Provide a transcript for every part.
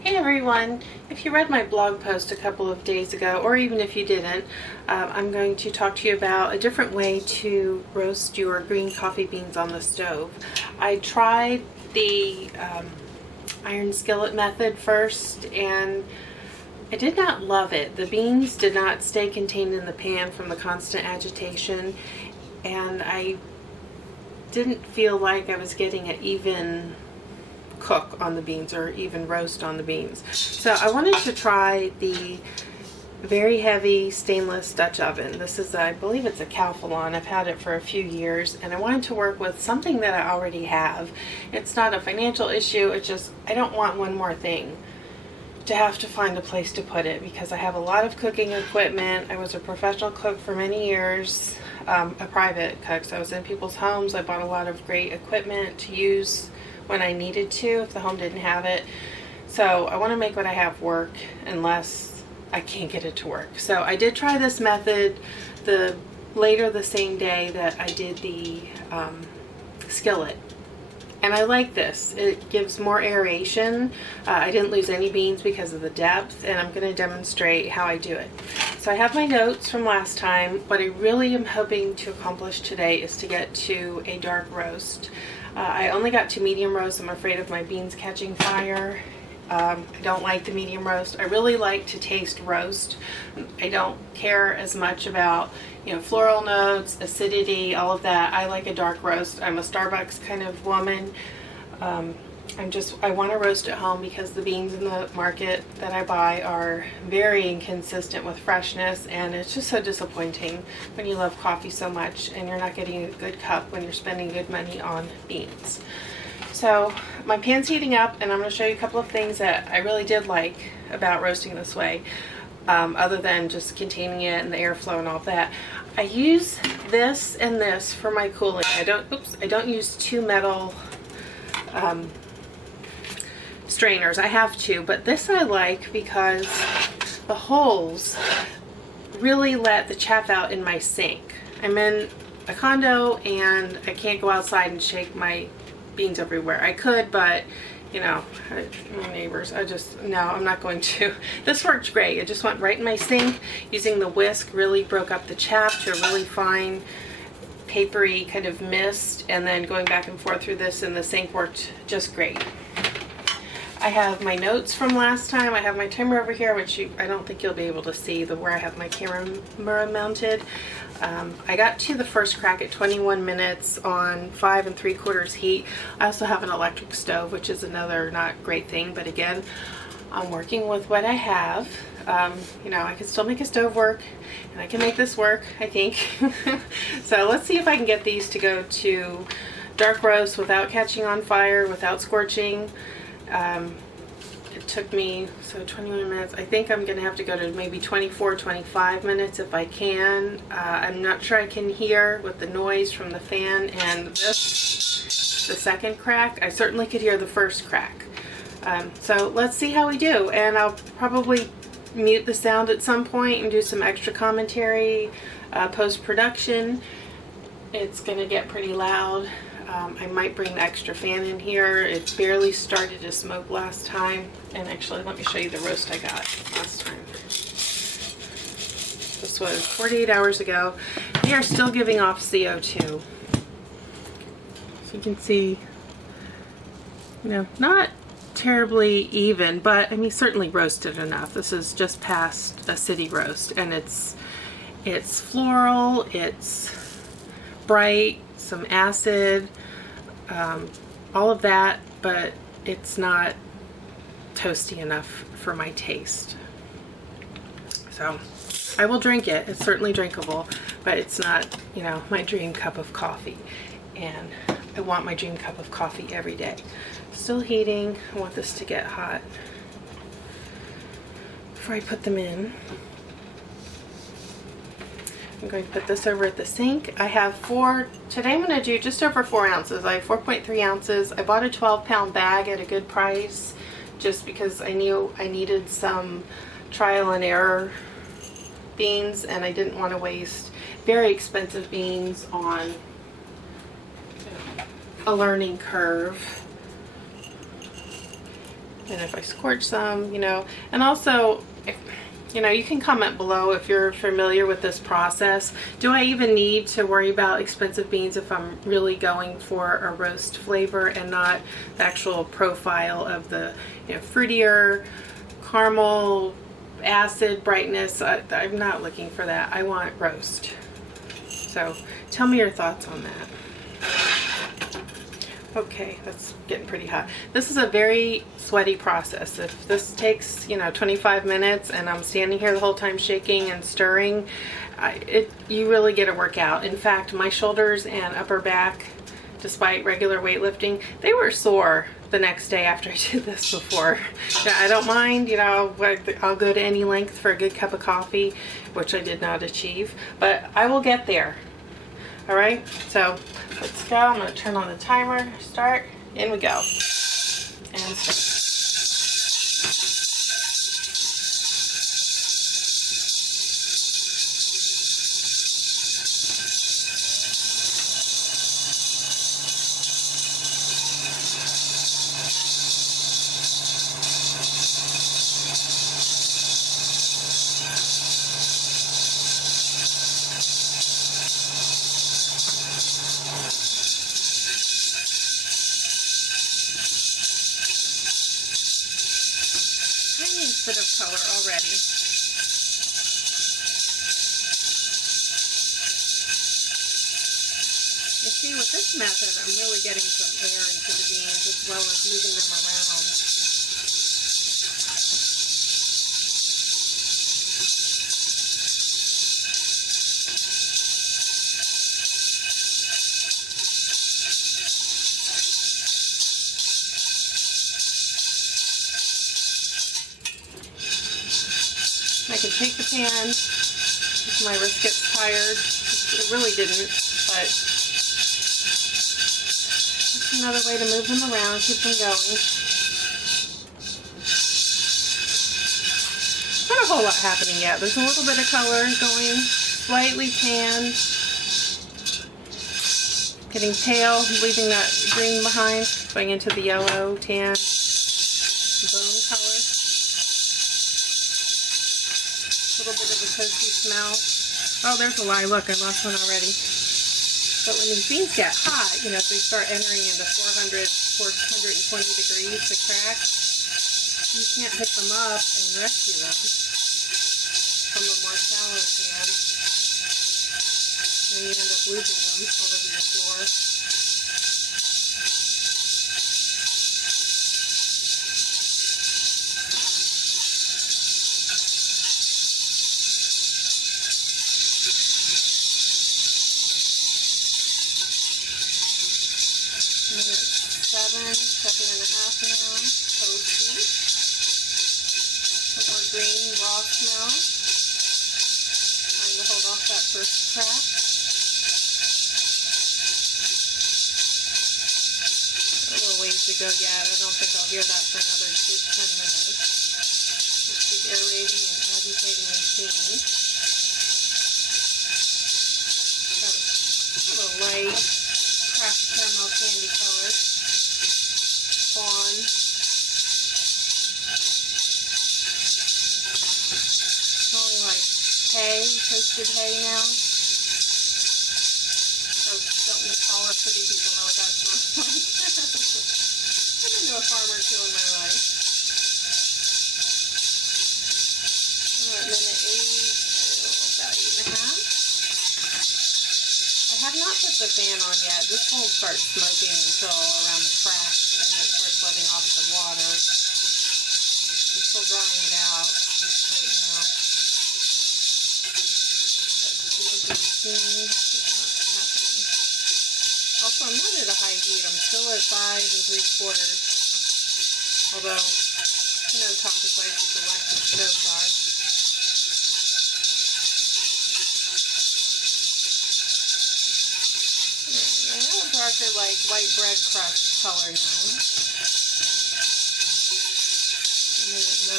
Hey everyone! If you read my blog post a couple of days ago, or even if you didn't, I'm going to talk to you about a different way to roast your green coffee beans on the stove. I tried the iron skillet method first and I did not love it. The beans did not stay contained in the pan from the constant agitation, and I didn't feel like I was getting an even cook on the beans or even roast on the beans. So I wanted to try the very heavy stainless Dutch oven. This is, I believe it's a Calphalon. I've had it for a few years and I wanted to work with something that I already have. It's not a financial issue, it's just I don't want one more thing to have to find a place to put it because I have a lot of cooking equipment. I was a professional cook for many years, a private cook, so I was in people's homes. I bought a lot of great equipment to use when I needed to if the home didn't have it. So I want to make what I have work unless I can't get it to work. So I did try this method later the same day that I did the skillet. And I like this. It gives more aeration. I didn't lose any beans because of the depth, and I'm going to demonstrate how I do it. So I have my notes from last time. What I really am hoping to accomplish today is to get to a dark roast. I only got to medium roast. I'm afraid of my beans catching fire. I don't like the medium roast. I really like to taste roast. I don't care as much about, floral notes, acidity, all of that. I like a dark roast. I'm a Starbucks kind of woman. I want to roast at home because the beans in the market that I buy are very inconsistent with freshness, and it's just so disappointing when you love coffee so much and you're not getting a good cup when you're spending good money on beans. So my pan's heating up and I'm going to show you a couple of things that I really did like about roasting this way, other than just containing it and the airflow and all that. I use this and this for my cooling. I don't use two metal strainers. I have two, but this I like because the holes really let the chaff out in my sink. I'm in a condo and I can't go outside and shake my beans everywhere. I could, but my neighbors, no, I'm not going to. This worked great. It just went right in my sink. Using the whisk really broke up the chaff to a really fine papery kind of mist, and then going back and forth through this in the sink worked just great. I have my notes from last time. I have my timer over here, which I don't think you'll be able to see where I have my camera mounted. I got to the first crack at 21 minutes on 5 3/4 heat. I also have an electric stove, which is another not great thing, but again, I'm working with what I have. I can still make a stove work, and I can make this work, I think. So let's see if I can get these to go to dark roast without catching on fire, without scorching. It took me 21 minutes. I think I'm gonna have to go to maybe 24-25 minutes if I can. I'm not sure I can hear with the noise from the fan and the second crack. I certainly could hear the first crack. So let's see how we do, and I'll probably mute the sound at some point and do some extra commentary post-production. It's gonna get pretty loud. I might bring an extra fan in here. It barely started to smoke last time. And actually, let me show you the roast I got last time. This was 48 hours ago. They are still giving off CO2. So you can see, not terribly even, but I mean, certainly roasted enough. This is just past a city roast, and it's floral, it's bright, some acid, all of that, but it's not toasty enough for my taste. So I will drink it. It's certainly drinkable, but it's not, my dream cup of coffee. And I want my dream cup of coffee every day. Still heating. I want this to get hot before I put them in. I'm going to put this over at the sink. I have today I'm going to do just over 4 ounces. I have 4.3 ounces. I bought a 12-pound bag at a good price just because I knew I needed some trial and error beans, and I didn't want to waste very expensive beans on a learning curve. and if I scorch some, you know. And also, if, you know, you can comment below if you're familiar with this process. Do I even need to worry about expensive beans if I'm really going for a roast flavor and not the actual profile of the, you know, fruitier, caramel, acid, brightness? I'm not looking for that. I want roast. So tell me your thoughts on that. Okay, that's getting pretty hot. This is a very sweaty process. If this takes, you know, 25 minutes and I'm standing here the whole time shaking and stirring, you really get a workout. In fact, my shoulders and upper back, despite regular weightlifting, they were sore the next day after I did this before. Now, I don't mind, you know, I'll go to any length for a good cup of coffee, which I did not achieve, but I will get there. All right, so let's go. I'm going to turn on the timer, start, in we go. And start. Bit of color already. You see, with this method, I'm really getting some air into the beans as well as moving them around. I can take the pan if my wrist gets tired. It really didn't, but it's another way to move them around, keep them going. Not a whole lot happening yet. There's a little bit of color going, slightly tanned, getting pale, leaving that green behind, going into the yellow, tan, bone color. A little bit of a toasty smell. Oh, there's a lie. Look, I lost one already. But when these beans get hot, you know, if they start entering into 420 degrees to crack, you can't pick them up and rescue them from a more shallow pan. And you end up losing them all over your floor. Seven and a half now, toasty. Some more green raw smell. Trying to hold off that first crack. A little ways to go yet. I don't think I'll hear that for another good 10 minutes. Just keep aerating and agitating these beans. Got a light crushed caramel candy color. Fawn. Smelling like hay, toasted hay now. So don't all our pretty people know what that smells like. I've been to a farm or two in my life. We're at minute 8, about 8.5. I have not put the fan on yet. This won't start smoking until around the crack. Letting off the water. I'm still drying it out right now. That smoky steam is not happening. Also, I'm not at a high heat. I'm still at 5 3/4. Although, who knows how precise these electric stoves are. A little darker, like white bread crust color now. Minute 9.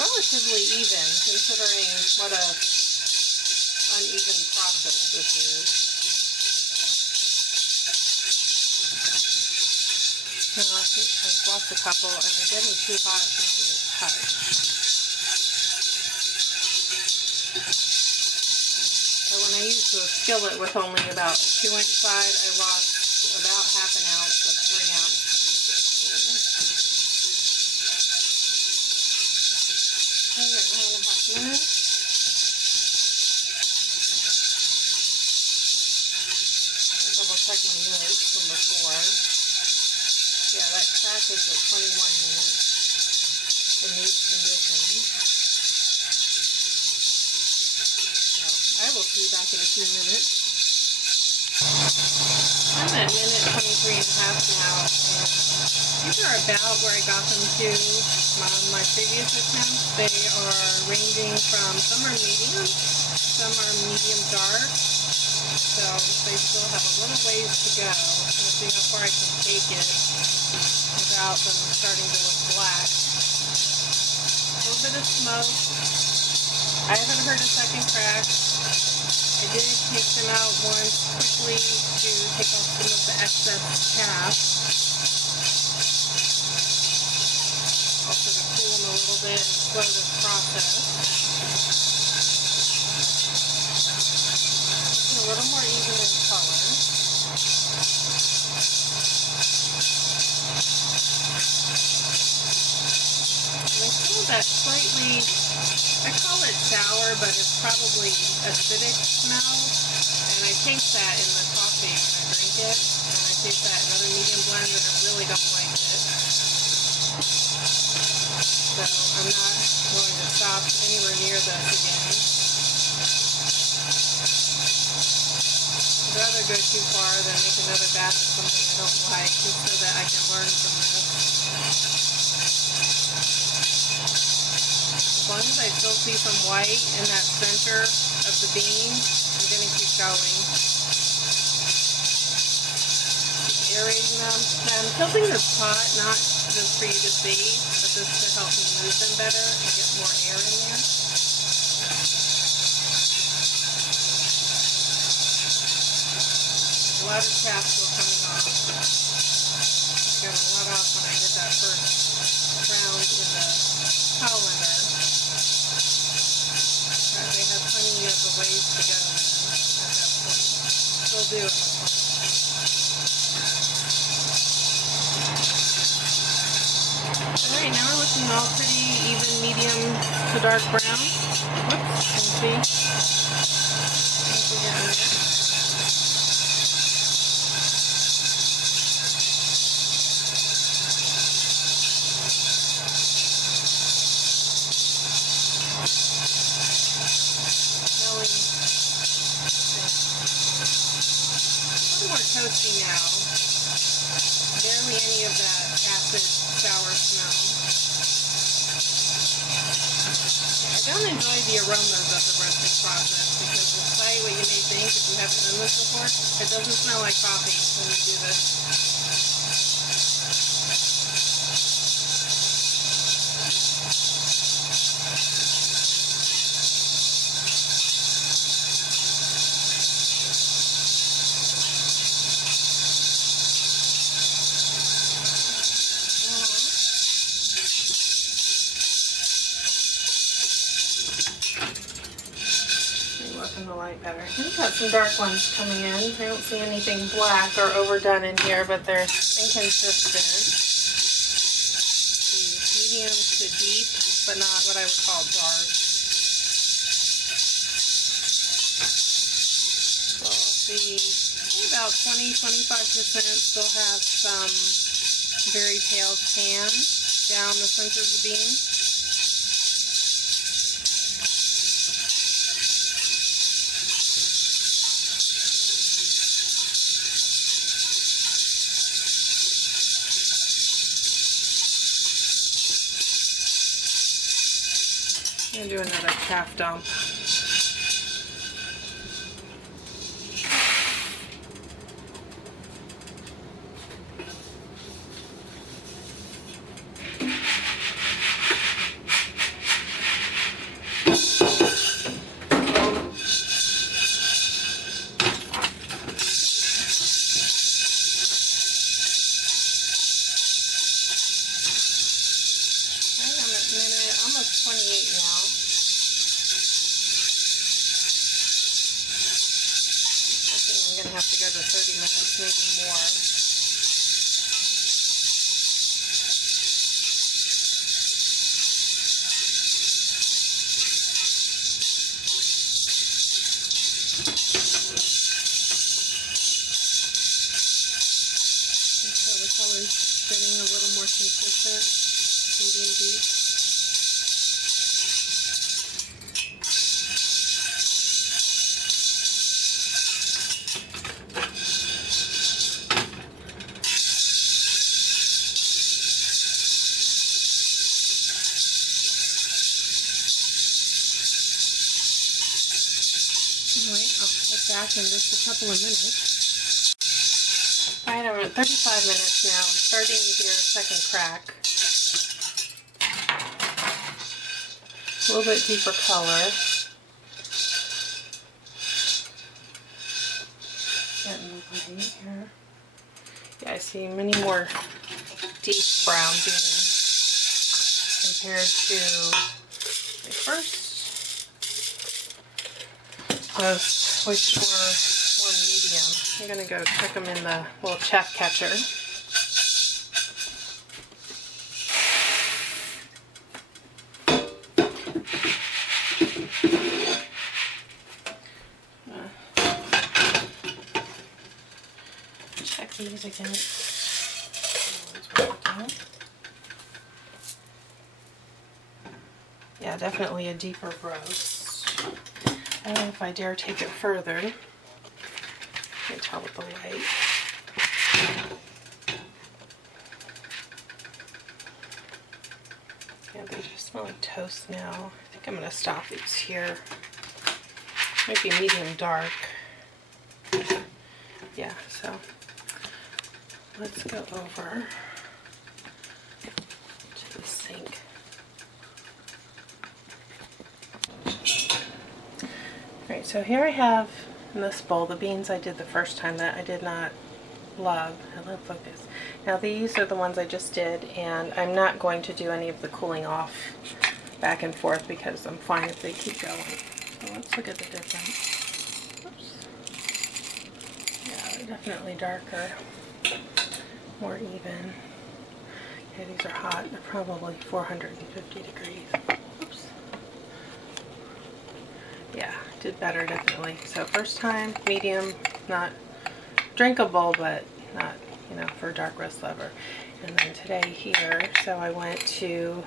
Relatively even, considering what a uneven process this is. I've lost a couple, and they're getting too hot for me to touch. So when I used the skillet with only about 2-inch side, I lost about half an ounce of 3-ounce juice. Okay, 9.5 minutes. I'll double check my notes from before. Yeah, that crack is at 21 minutes in these conditions. So I will see you back in a few minutes. I'm at minute 23 and a half now, and these are about where I got them to my previous attempts. They are ranging from, some are medium, some are medium dark, so they still have a little ways to go. We'll see how far I can take it without them starting to look black. A little bit of smoke. I haven't heard a second crack. I did take them out once quickly to take off some of the excess chaf. Also to cool them a little bit and slow the process. Looking a little more even in color. And I feel that slightly, I call it sour, but it's probably acidic smell. And I taste that in the coffee when I drink it. And I taste that in other medium blends, and I really don't like it. So I'm not going to stop anywhere near this again. I'd rather go too far than make another batch of something I don't like, just so that I can learn from this. As long as I still see some white in that center of the bean, I'm going to keep going. Keep aerating them. And I'm tilting this pot, not just for you to see, but just to help me move them better and get more air in there. A lot of chaf still coming off. Got a lot off when I did that first round in the colander. They have plenty of the ways to go at that point. Still do at that point. Alright, now we're looking all pretty even medium to dark brown. Whoops, can you see? I think we're getting there. Toasty now. Barely any of that acid sour smell. I don't enjoy the aromas of the roasting process because despite what you may think if you haven't done this before, it doesn't smell like coffee when you do this. The light better. We've got some dark ones coming in. I don't see anything black or overdone in here, but they're inconsistent. Medium to deep, but not what I would call dark. So I'll see about 20-25% still have some very pale tan down the center of the bean. I'm going to do another chaf dump. I'm going to have to go to 30 minutes, maybe more. So the color's getting a little more consistent, medium deep. Alright, I'll head back in just a couple of minutes. Alright, I'm at 35 minutes now. I'm starting to hear a second crack. A little bit deeper color. Getting light here. Yeah, I see many more deep brown beans compared to my first post, which were medium. I'm going to go check them in the little chaf catcher. Check these against the ones we're looking. Yeah, definitely a deeper roast. I don't know if I dare take it further. You can tell with the light. Yeah, they just smell like toast now. I think I'm going to stop these here. Might be medium dark. Yeah, so let's go over to the sink. Alright, so here I have in this bowl the beans I did the first time that I did not love. I love focus. Now these are the ones I just did, and I'm not going to do any of the cooling off back and forth because I'm fine if they keep going. So let's look at the difference. Oops. Yeah, they're definitely darker, more even. Yeah, these are hot. They're probably 450 degrees. Oops. Yeah, did better definitely. So first time, medium, not drinkable, but not, you know, for a dark roast lover. And then today here, so I went to,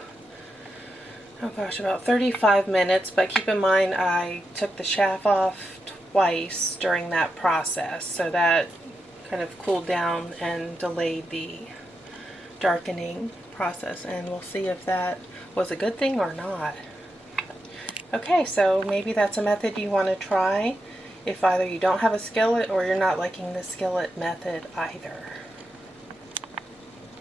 oh gosh, about 35 minutes, but keep in mind I took the chaff off twice during that process, so that kind of cooled down and delayed the darkening process, and we'll see if that was a good thing or not. Okay, so maybe that's a method you want to try if either you don't have a skillet or you're not liking the skillet method either.